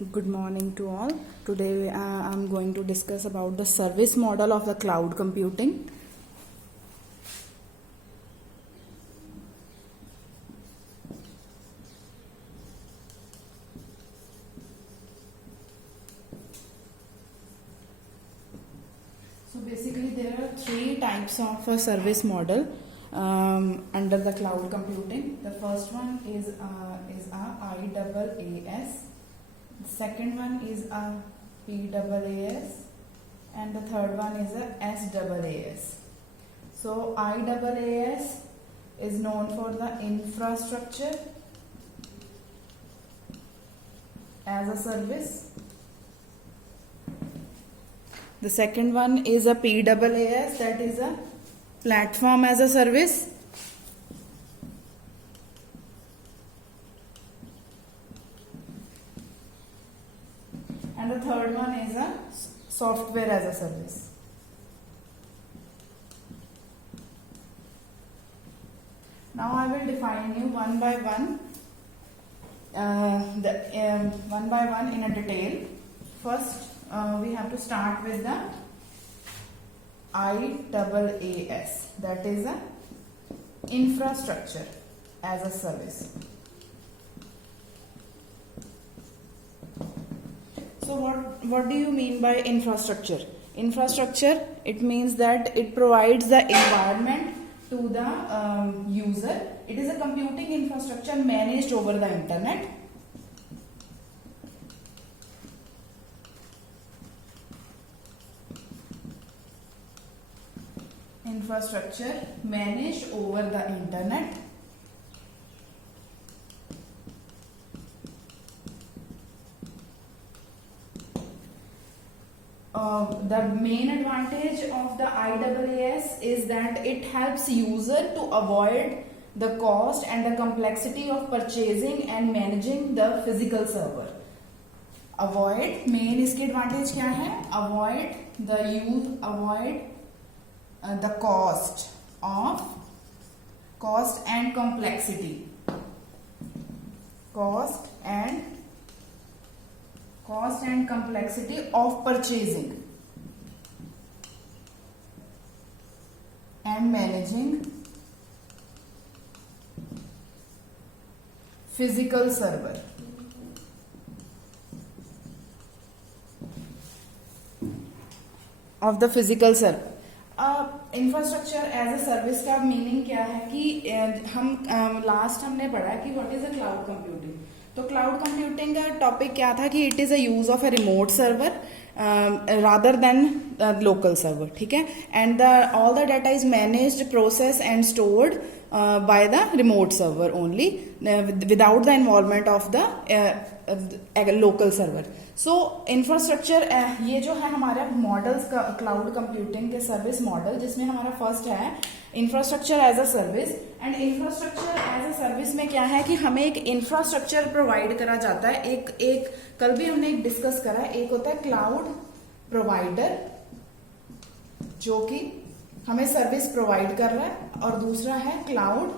Good morning to all. Today I'm going to discuss about the service model of the cloud computing. So basically there are three types of a service model under the cloud computing. The first one is IaaS. The second one is a PaaS, and the third one is a SaaS. So IaaS is known for the infrastructure as a service. The second one is a PaaS, that is a platform as a service. And the third one is a software as a service. Now I will define you one by one in a detail. First, we have to start with the IaaS, that is a infrastructure as a service. So what do you mean by infrastructure? Infrastructure, it means that it provides the environment to the user. It is a computing infrastructure managed over the internet. Infrastructure managed over the internet. The main advantage of the IaaS is that it helps user to avoid the cost and the complexity of purchasing and managing the physical server. Avoid, main इसके advantage क्या है? Avoid the cost and complexity. Cost and complexity of purchasing and managing physical server. Of the physical server. Infrastructure as a service का meaning क्या है कि हम last हमने पढ़ा कि what is a cloud computing. तो क्लाउड कंप्यूटिंग का टॉपिक क्या था कि it is a use of a remote server rather than local server. ठीक है. And all the data is managed, process and stored by the remote server only, without the involvement of the local server. So infrastructure, ये जो है हमारा models का cloud computing के service model, जिसमें हमारा फर्स्ट है infrastructure as a service. And infrastructure as a service में क्या है कि हमें एक इंफ्रास्ट्रक्चर प्रोवाइड करा जाता है. एक कल भी हमने एक डिस्कस करा. एक होता है क्लाउड प्रोवाइडर जो कि हमें सर्विस प्रोवाइड कर रहा है, और दूसरा है क्लाउड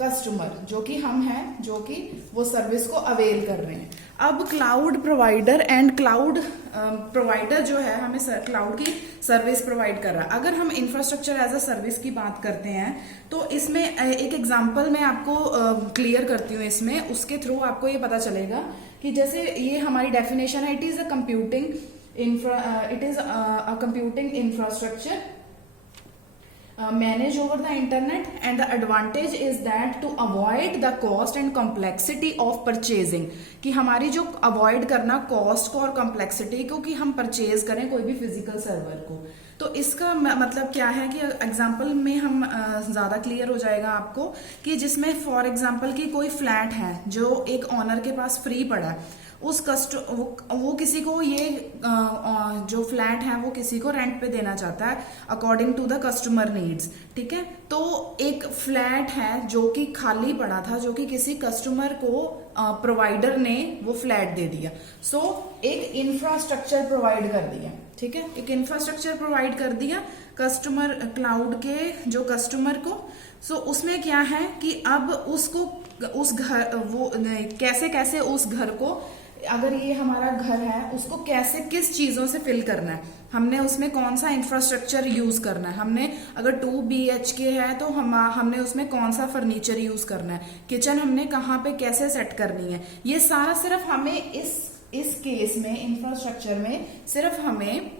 कस्टमर जो कि हम हैं, जो कि वो सर्विस को अवेल कर रहे हैं. अब cloud provider and cloud provider जो है हमें क्लाउड की सर्विस प्रोवाइड कर रहा है. अगर हम इंफ्रास्ट्रक्चर एज अ सर्विस की बात करते हैं तो इसमें एक एग्जांपल मैं आपको क्लियर करती हूँ. इसमें उसके थ्रू आपको ये पता चलेगा कि जैसे ये हमारी डेफिनेशन है. It is a computing infrastructure managed over the internet, and the advantage is that to avoid the cost and complexity of purchasing, कि हमारी जो अवॉइड करना कॉस्ट को और कॉम्प्लेक्सिटी को कि हम परचेज करें कोई भी फिजिकल सर्वर को. तो इसका मतलब क्या है कि एग्जांपल में हम ज्यादा क्लियर हो जाएगा आपको कि जिसमें फॉर एग्जांपल कि कोई फ्लैट है जो एक ऑनर के पास फ्री पड़ा है. वो किसी को ये जो फ्लैट है वो किसी को रेंट पे देना चाहता है according to the customer needs. ठीक है. तो एक फ्लैट है जो कि खाली पड़ा था, जो कि किसी कस्टमर को प्रोवाइडर ने वो फ्लैट दे दिया. सो एक इंफ्रास्ट्रक्चर प्रोवाइड कर दिया. ठीक है. एक इंफ्रास्ट्रक्चर प्रोवाइड कर दिया कस्टमर क्लाउड के जो कस्टमर को. सो उसमें क्या है कि अब उसको उस घर वो कैसे कैसे उस घर को अगर ये हमारा घर है उसको कैसे किस चीजों से फिल करना है, हमने उसमें कौन सा इंफ्रास्ट्रक्चर यूज करना है, हमने अगर 2 BHK है तो हमने उसमें कौन सा फर्नीचर यूज करना है, किचन हमने कहाँ पे कैसे सेट करनी है, ये सारा सिर्फ हमें इस केस में इंफ्रास्ट्रक्चर में सिर्फ हमें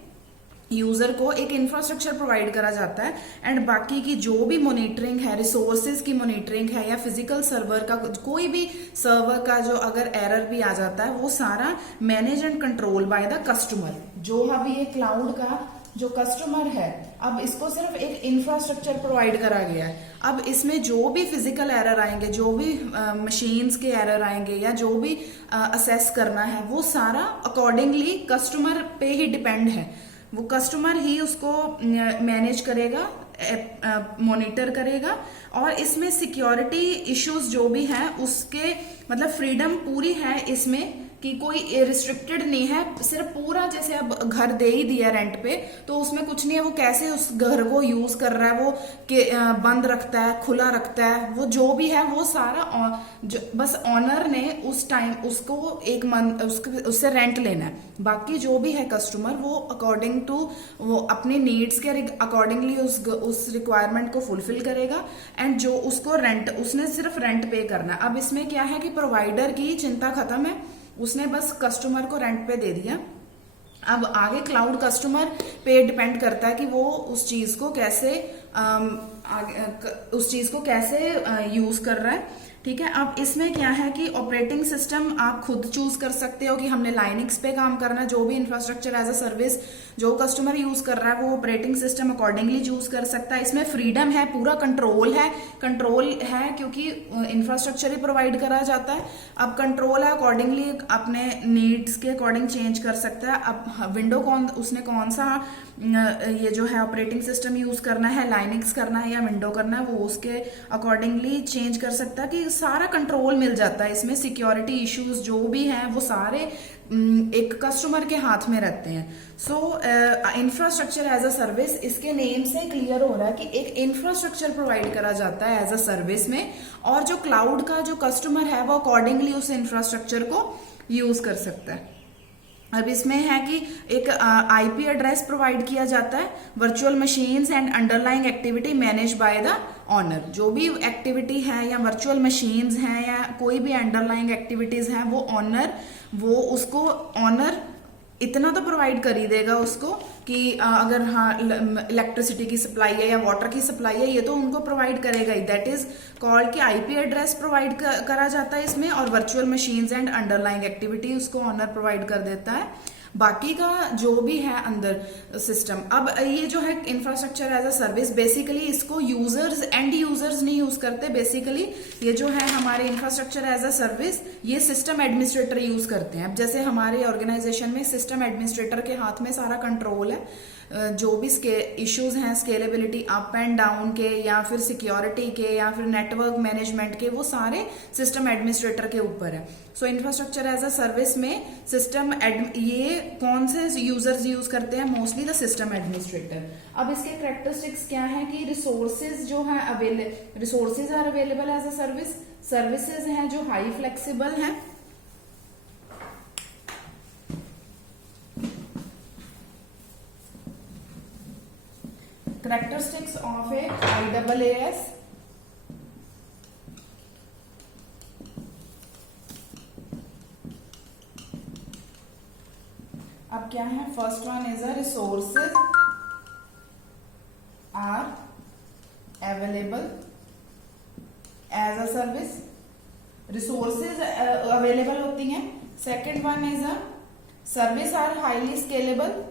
यूजर को एक इंफ्रास्ट्रक्चर प्रोवाइड करा जाता है एंड बाकी की जो भी मॉनिटरिंग है, रिसोर्सेज की मॉनिटरिंग है या फिजिकल सर्वर का कोई भी सर्वर का जो अगर एरर भी आ जाता है वो सारा manage and control by the customer. जो अभी ये क्लाउड का जो कस्टमर है, अब इसको सिर्फ एक इंफ्रास्ट्रक्चर प्रोवाइड करा गया है। अब इसमें जो भी फिजिकल एरर आएंगे, जो भी मशीन्स के एरर आएंगे या जो भी असेस करना है वो सारा अकॉर्डिंगली कस्टमर पे ही डिपेंड है। वो कस्टमर ही उसको मैनेज करेगा, मॉनिटर करेगा और इसमें सिक्योरिटी इश्यूज जो भी हैं उसके मतलब फ्रीडम पूरी है इसमें कि कोई रिस्ट्रिक्टेड नहीं है। सिर्फ पूरा जैसे अब घर दे ही दिया रेंट पे तो उसमें कुछ नहीं है, वो कैसे उस घर को यूज कर रहा है, वो बंद रखता है, खुला रखता है, वो जो भी है वो सारा बस ऑनर ने उस टाइम उसको एक मंथ उससे रेंट लेना है। बाकी जो भी है कस्टमर वो अकॉर्डिंग टू वो अपने नीड्स के अकॉर्डिंगली उस रिक्वायरमेंट को फुलफिल करेगा एंड जो उसको रेंट उसने सिर्फ रेंट पे करना है। अब इसमें क्या है कि प्रोवाइडर की चिंता खत्म है, उसने बस कस्टमर को रेंट पे दे दिया। अब आगे क्लाउड कस्टमर पे डिपेंड करता है कि वो उस चीज को कैसे यूज कर रहा है। ठीक है, अब इसमें क्या है कि ऑपरेटिंग सिस्टम आप खुद चूज कर सकते हो कि हमने लाइनक्स पे काम करना है। जो भी इंफ्रास्ट्रक्चर एज अ सर्विस जो कस्टमर यूज कर रहा है वो ऑपरेटिंग सिस्टम अकॉर्डिंगली चूज कर सकता है। इसमें फ्रीडम है, पूरा कंट्रोल है क्योंकि इंफ्रास्ट्रक्चर ही प्रोवाइड करा जाता है। अब कंट्रोल है, अकॉर्डिंगली अपने नीड्स के अकॉर्डिंग चेंज कर सकता है। अब विंडो उसने कौन सा ये जो है ऑपरेटिंग सिस्टम यूज करना है, लाइनक्स करना है या विंडो करना है, वो उसके अकॉर्डिंगली चेंज कर सकता है कि सारा कंट्रोल मिल जाता है। इसमें सिक्योरिटी इश्यूज जो भी हैं वो सारे एक कस्टमर के हाथ में रहते हैं। सो इंफ्रास्ट्रक्चर एज अ सर्विस, इसके नेम से क्लियर हो रहा है कि एक इंफ्रास्ट्रक्चर प्रोवाइड करा जाता है एज अ सर्विस में और जो क्लाउड का जो कस्टमर है वो अकॉर्डिंगली उस इंफ्रास्ट्रक्चर को यूज कर सकता है। अब इसमें है कि एक आईपी एड्रेस प्रोवाइड किया जाता है, virtual machines and underlying activity manage by the owner. जो भी एक्टिविटी है या वर्चुअल मशीन्स हैं या कोई भी अंडरलाइंग एक्टिविटीज हैं वो उसको ऑनर इतना तो प्रोवाइड कर ही देगा उसको कि अगर हाँ इलेक्ट्रिसिटी की सप्लाई है या वाटर की सप्लाई है ये तो उनको प्रोवाइड करेगा ही। दैट इज कॉल्ड कि आईपी एड्रेस प्रोवाइड करा जाता है इसमें और virtual machines and underlying activity उसको ऑनर प्रोवाइड कर देता है। बाकी का जो भी है अंदर सिस्टम, अब ये जो है infrastructure as a service basically इसको यूजर्स एंड यूजर्स नहीं यूज करते। बेसिकली ये जो है हमारे इंफ्रास्ट्रक्चर एज अ सर्विस ये सिस्टम एडमिनिस्ट्रेटर यूज करते हैं। अब जैसे हमारे ऑर्गेनाइजेशन में सिस्टम एडमिनिस्ट्रेटर के हाथ में सारा कंट्रोल है, जो भी इश्यूज हैं स्केलेबिलिटी अप एंड डाउन के या फिर सिक्योरिटी के या फिर नेटवर्क मैनेजमेंट के, वो सारे सिस्टम एडमिनिस्ट्रेटर के ऊपर है। सो इंफ्रास्ट्रक्चर एज अ सर्विस में सिस्टम ये कौन से यूजर्स यूज करते हैं, मोस्टली द सिस्टम एडमिनिस्ट्रेटर। अब इसके कैरेक्टरिस्टिक्स क्या है कि रिसोर्सेज जो है resources are available as a service, services हैं जो हाई फ्लेक्सिबल हैं, characteristics of a IaaS, अब क्या है, first one is a resources are available as a service, resources available होती हैं। Second one is a service are highly scalable,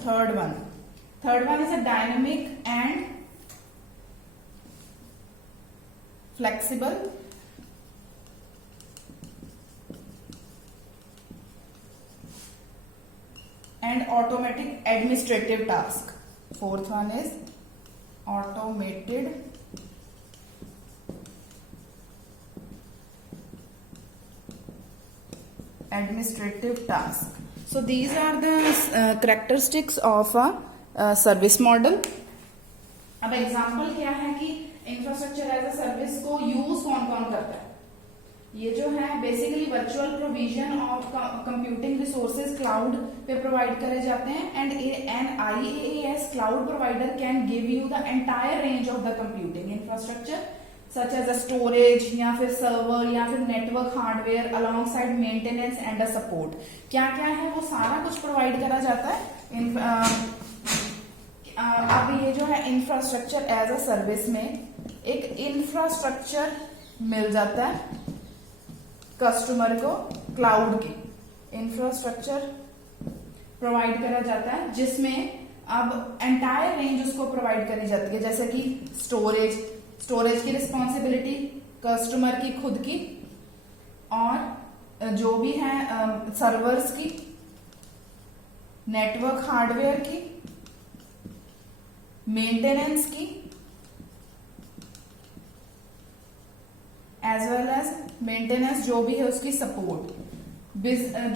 third one is a dynamic and flexible, and automatic administrative task. Fourth one is automated administrative task. So these are the characteristics of a service model. अब example क्या है कि infrastructure service को use कौन कौन करता है? ये जो है basically virtual provision of computing resources cloud पे प्रोवाइड करे जाते हैं and an IaaS cloud provider can give you the entire range of the computing infrastructure such as a storage या फिर सर्वर या फिर network hardware alongside maintenance and a support. क्या क्या है वो सारा कुछ प्रोवाइड करा जाता है। अब ये जो है इंफ्रास्ट्रक्चर एज अ सर्विस में एक इंफ्रास्ट्रक्चर मिल जाता है कस्टमर को, क्लाउड की इंफ्रास्ट्रक्चर प्रोवाइड करा जाता है जिसमें अब एंटायर रेंज उसको प्रोवाइड करी जाती है, जैसे कि स्टोरेज की रिस्पॉन्सिबिलिटी कस्टमर की खुद की, और जो भी है सर्वर्स की, नेटवर्क हार्डवेयर की, मेंटेनेंस की, एज वेल एज मेंटेनेंस जो भी है उसकी सपोर्ट,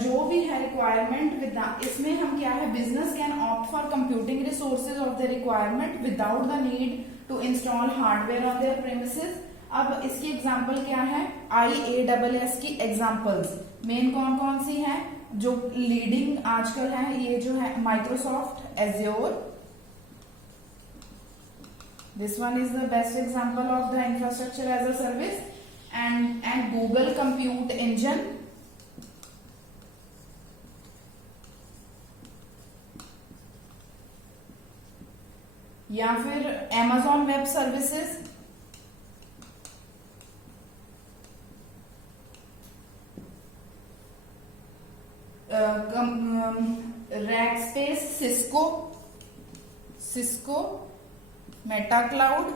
जो भी है रिक्वायरमेंट विद इसमें हम क्या है business can opt for computing resources of the requirement without the need to install hardware on their premises. अब इसकी एग्जांपल क्या है? IaaS की एग्जांपल्स मेन कौन कौन सी है जो लीडिंग आजकल है? ये जो है Microsoft Azure, this one is the best example of the infrastructure as a service, and Google Compute Engine, या फिर Amazon Web Services, Rackspace, Cisco, Meta Cloud।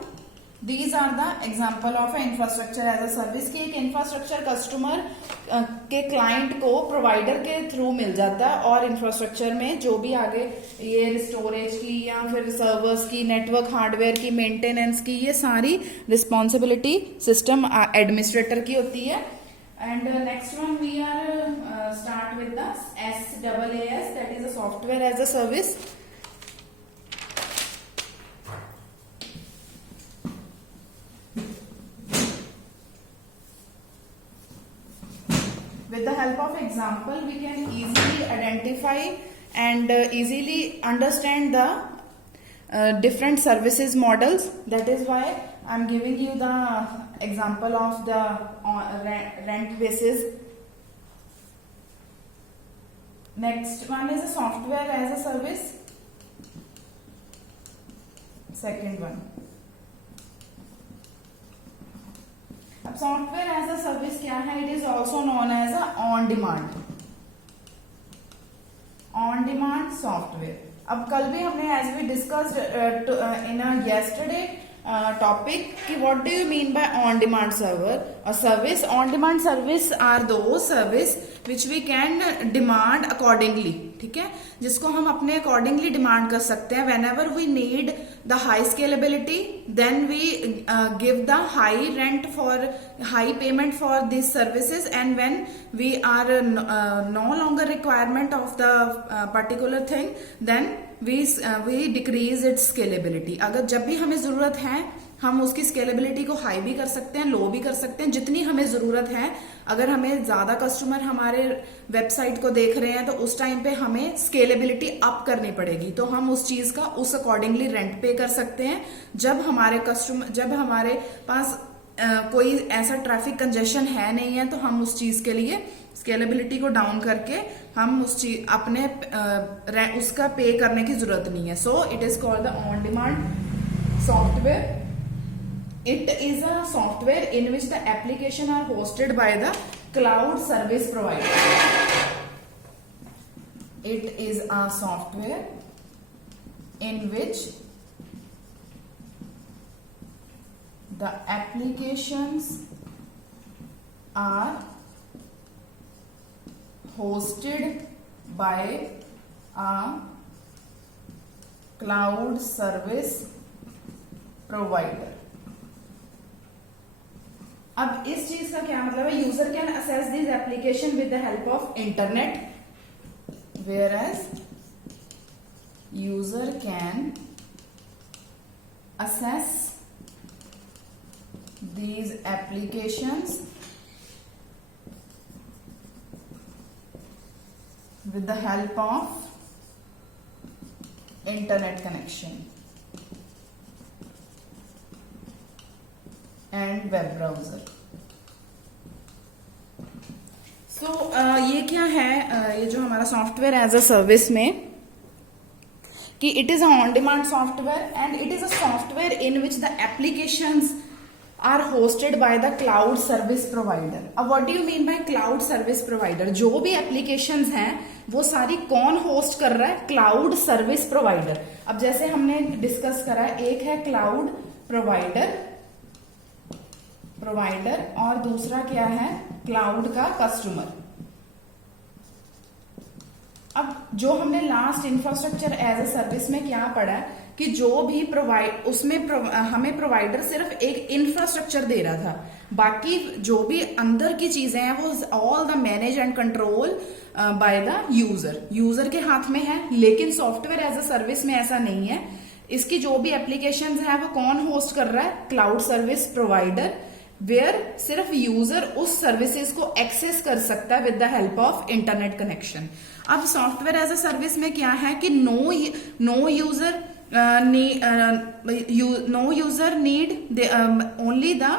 These are the example of infrastructure as a service की एक infrastructure customer के client को provider के through मिल जाता है, और इंफ्रास्ट्रक्चर में जो भी आगे ये स्टोरेज की या फिर सर्वर्स की, नेटवर्क हार्डवेयर की, मेंटेनेंस की, ये सारी रिस्पॉन्सिबिलिटी सिस्टम एडमिनिस्ट्रेटर की होती है। And next one we are start with the SaaS, that is a software as a service. With the help of example, we can easily identify and easily understand the different services models. That is why I am giving you the example of the rent basis. Next one is a software as a service. Second one. अब software as a service क्या है? It is also known as a on demand software. अब कल भी हमने as we discussed in a yesterday topic कि what do you mean by on demand service. On demand service are दो service which we can demand accordingly, ठीक है, जिसको हम अपने अकॉर्डिंगली डिमांड कर सकते हैं। Whenever we need the high scalability then we give the high rent for high payment for this services, and when we are no longer requirement of the particular thing then we decrease its scalability. अगर जब भी हमें जरूरत है हम उसकी scalability को high भी कर सकते हैं, लो भी कर सकते हैं, जितनी हमें जरूरत है। अगर हमें ज्यादा कस्टमर हमारे वेबसाइट को देख रहे हैं तो उस टाइम पे हमें स्केलेबिलिटी अप करनी पड़ेगी, तो हम उस चीज का उस अकॉर्डिंगली रेंट पे कर सकते हैं। जब हमारे पास कोई ऐसा ट्रैफिक कंजेशन है नहीं है तो हम उस चीज के लिए स्केलेबिलिटी को डाउन करके हम उस चीज अपने उसका पे करने की जरूरत नहीं है। So it is called the on demand software. It is a software in which the application are hosted by the cloud service provider. It is a software in which the applications are hosted by a cloud service provider. अब इस चीज का क्या मतलब है? User can access this application with the help of internet, whereas user can access these applications with the help of internet connection and web browser. So ये क्या है, ये जो हमारा सॉफ्टवेयर एज अ सर्विस में कि it is a on demand software and it is a software in which the applications are hosted by the cloud service provider. अब what do you mean by cloud service provider? जो भी applications हैं वो सारी कौन host कर रहा है? Cloud service provider. अब जैसे हमने डिस्कस करा, एक है क्लाउड प्रोवाइडर और दूसरा क्या है? क्लाउड का कस्टमर. अब जो हमने last infrastructure as a service में क्या पढ़ा कि जो भी हमें प्रोवाइडर सिर्फ एक इंफ्रास्ट्रक्चर दे रहा था, बाकी जो भी अंदर की चीजें हैं वो all the manage and control by the user के हाथ में है. लेकिन सॉफ्टवेयर एज अ सर्विस में ऐसा नहीं है. इसकी जो भी एप्लीकेशंस है वो कौन होस्ट कर रहा है? क्लाउड सर्विस प्रोवाइडर, वेयर सिर्फ यूजर उस सर्विसेज को एक्सेस कर सकता है with the help of internet connection. अब सॉफ्टवेयर एज अ सर्विस में क्या है कि no user need only the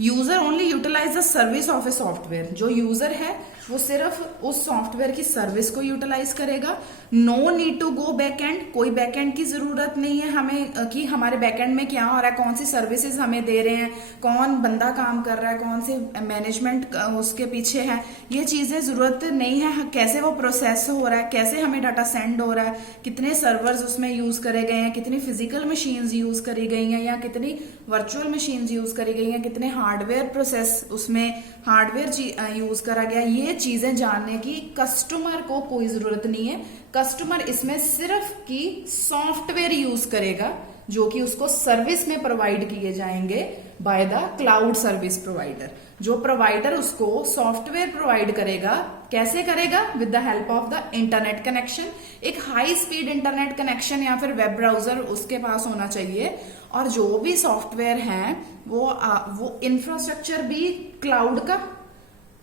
user only utilize the service of a software. जो यूजर है वो सिर्फ उस सॉफ्टवेयर की सर्विस को यूटिलाइज करेगा. No need to go backend. कोई बैकएंड की जरूरत नहीं है हमें कि हमारे बैकएंड में क्या हो रहा है, कौन सी सर्विसेज हमें दे रहे हैं, कौन बंदा काम कर रहा है, कौन सी मैनेजमेंट उसके पीछे है. ये चीजें जरूरत नहीं है. कैसे वो प्रोसेस हो रहा है, कैसे हमें डाटा सेंड हो रहा है, कितने सर्वर्स उसमें यूज करे गए हैं, कितनी फिजिकल मशीन्स यूज करी गई हैं या कितनी वर्चुअल मशीन्स यूज करी गई हैं, कितने हार्डवेयर प्रोसेस उसमें हार्डवेयर यूज करा गया, ये चीजें जानने की कस्टमर को कोई जरूरत नहीं है. कस्टमर इसमें सिर्फ की सॉफ्टवेयर यूज करेगा जो कि उसको सर्विस में प्रोवाइड किए जाएंगे bye the cloud service provider. जो प्रोवाइडर उसको सॉफ्टवेयर प्रोवाइड करेगा, कैसे करेगा? With the help of the internet connection. एक हाई स्पीड इंटरनेट कनेक्शन या फिर वेब ब्राउजर उसके पास होना चाहिए. और जो भी सॉफ्टवेयर है वो इंफ्रास्ट्रक्चर भी क्लाउड का,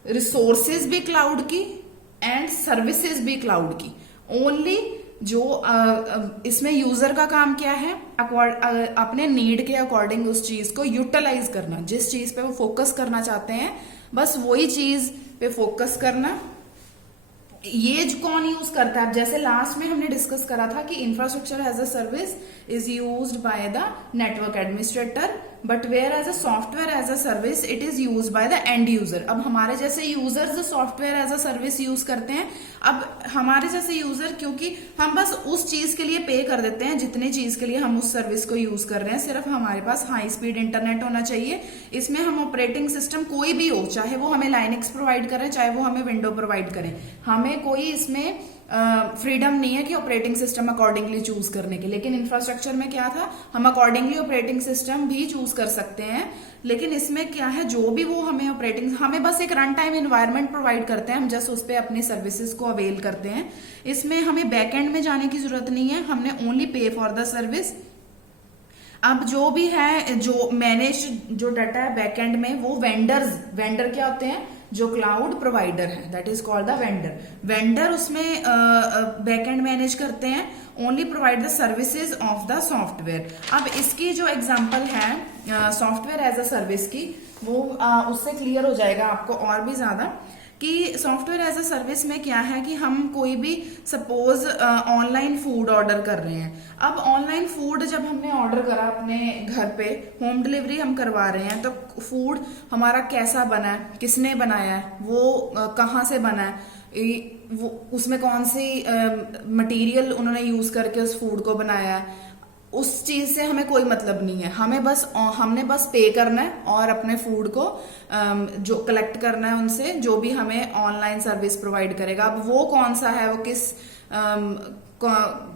रिसोर्सेज भी क्लाउड की एंड सर्विसेज भी क्लाउड की. ओनली जो इसमें यूजर का काम क्या है? अपने नीड के अकॉर्डिंग उस चीज को यूटिलाइज करना. जिस चीज पे वो फोकस करना चाहते हैं बस वही चीज पे फोकस करना. ये कौन यूज करता है? अब जैसे लास्ट में हमने डिस्कस करा था कि infrastructure as a service is used by the network administrator, but where as a software as a service it is used by the end user. अब हमारे जैसे users software as a service use करते हैं. अब हमारे जैसे user, क्योंकि हम बस उस चीज के लिए पे कर देते हैं जितनी चीज के लिए हम उस सर्विस को यूज कर रहे हैं. सिर्फ हमारे पास हाई स्पीड इंटरनेट होना चाहिए. इसमें हम ऑपरेटिंग सिस्टम कोई भी हो, चाहे वो हमें लाइनक्स प्रोवाइड करें, चाहे वो हमें विंडो प्रोवाइड करें, हमें कोई इसमें फ्रीडम नहीं है कि ऑपरेटिंग सिस्टम अकॉर्डिंगली चूज करने के. लेकिन इंफ्रास्ट्रक्चर में क्या था? हम अकॉर्डिंगली ऑपरेटिंग सिस्टम भी चूज कर सकते हैं. लेकिन इसमें क्या है? जो भी वो हमें बस एक रन टाइम एनवायरनमेंट प्रोवाइड करते हैं. हम जस्ट उस पर अपनी सर्विसेज को अवेल करते हैं. इसमें हमें बैकएंड में जाने की जरूरत नहीं है. हमने only pay for the service. अब जो भी है, जो मैनेज जो डाटा है बैकएंड में, वो वेंडर क्या होते हैं? जो क्लाउड प्रोवाइडर है, that is called the vendor उसमें बैकएंड मैनेज करते हैं. Only provide the services of the software. अब इसकी जो एग्जांपल है सॉफ्टवेयर एज अ सर्विस की, वो उससे क्लियर हो जाएगा आपको और भी ज्यादा कि सॉफ्टवेयर एज अ सर्विस में क्या है कि हम कोई भी सपोज ऑनलाइन फूड ऑर्डर कर रहे हैं. अब ऑनलाइन फूड जब हमने ऑर्डर करा अपने घर पे, होम डिलीवरी हम करवा रहे हैं, तो फूड हमारा कैसा बना है, किसने बनाया है, वो कहाँ से बना है, वो उसमें कौन सी मटेरियल उन्होंने यूज करके उस फूड को बनाया है, उस चीज से हमें कोई मतलब नहीं है. हमने बस पे करना है और अपने फूड को जो कलेक्ट करना है उनसे, जो भी हमें ऑनलाइन सर्विस प्रोवाइड करेगा. अब वो कौन सा है, वो किस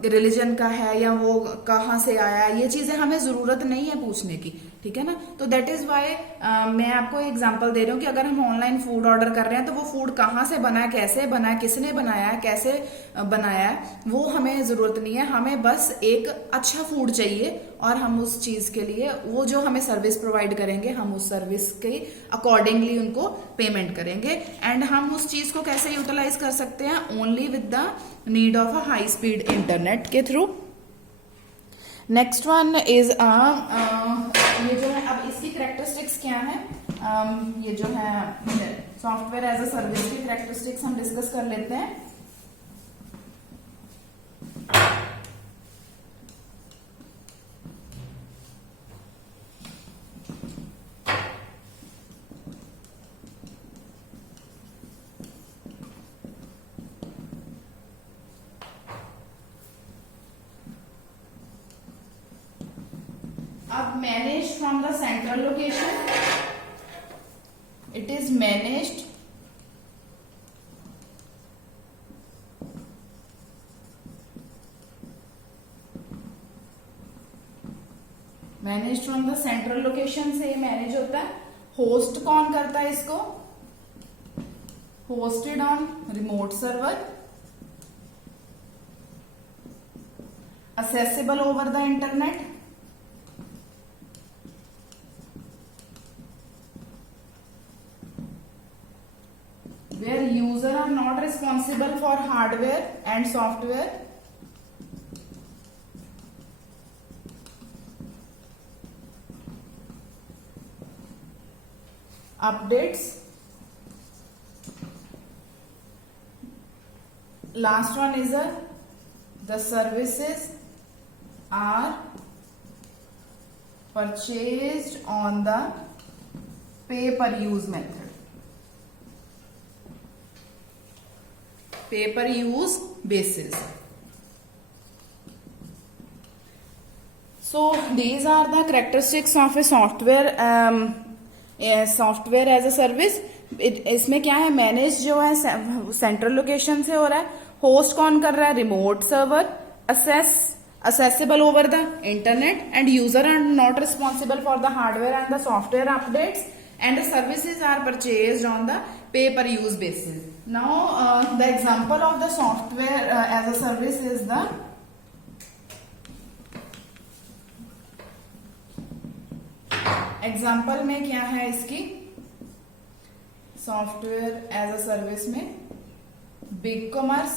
रिलीजन का है या वो कहाँ से आया है, ये चीजें हमें जरूरत नहीं है पूछने की. ठीक है ना। तो दैट इज वाई मैं आपको एग्जांपल दे रही हूँ कि अगर हम ऑनलाइन फूड ऑर्डर कर रहे हैं तो वो फूड कहाँ से बना है, कैसे बना है, किसने बनाया है, कैसे बनाया है, वो हमें जरूरत नहीं है। हमें बस एक अच्छा फूड चाहिए और हम उस चीज के लिए वो जो हमें सर्विस प्रोवाइड करेंगे हम उस सर्विस के अकॉर्डिंगली उनको पेमेंट करेंगे। एंड हम उस चीज को कैसे यूटिलाइज कर सकते हैं, only with the need of a high speed internet के थ्रू। नेक्स्ट वन इज ये जो है, अब इसकी करेक्टरिस्टिक्स क्या है, ये जो है सॉफ्टवेयर एज अ सर्विस की करेक्टरिस्टिक्स हम डिस्कस कर लेते हैं। अब manage from the central location, it is managed from the central location से मैनेज होता है। होस्ट कौन करता है इसको, hosted on remote server, accessible over the internet, where user are not responsible for hardware and software, updates, last one is the services are purchased on the pay per use method, pay per use basis. So these are the characteristics of a software as a service. इसमें क्या है, manage जो है central location से हो रहा है, host कौन कर रहा है, remote server, accessible over the internet, and user are not responsible for the hardware and the software updates, and the services are purchased on the pay per use basis. Now the example of the software as a service is the example में क्या है इसकी, software as a service में big commerce,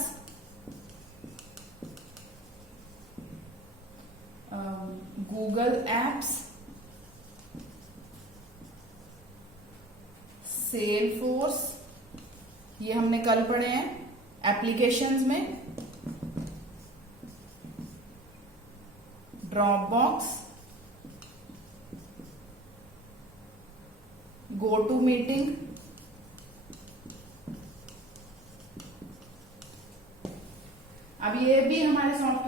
Google apps, सेलफोर्स, ये हमने कल पढ़े हैं एप्लीकेशंस में, ड्रॉपबॉक्स, गो टू मीटिंग, अब ये भी हमारे सॉफ्टवेयर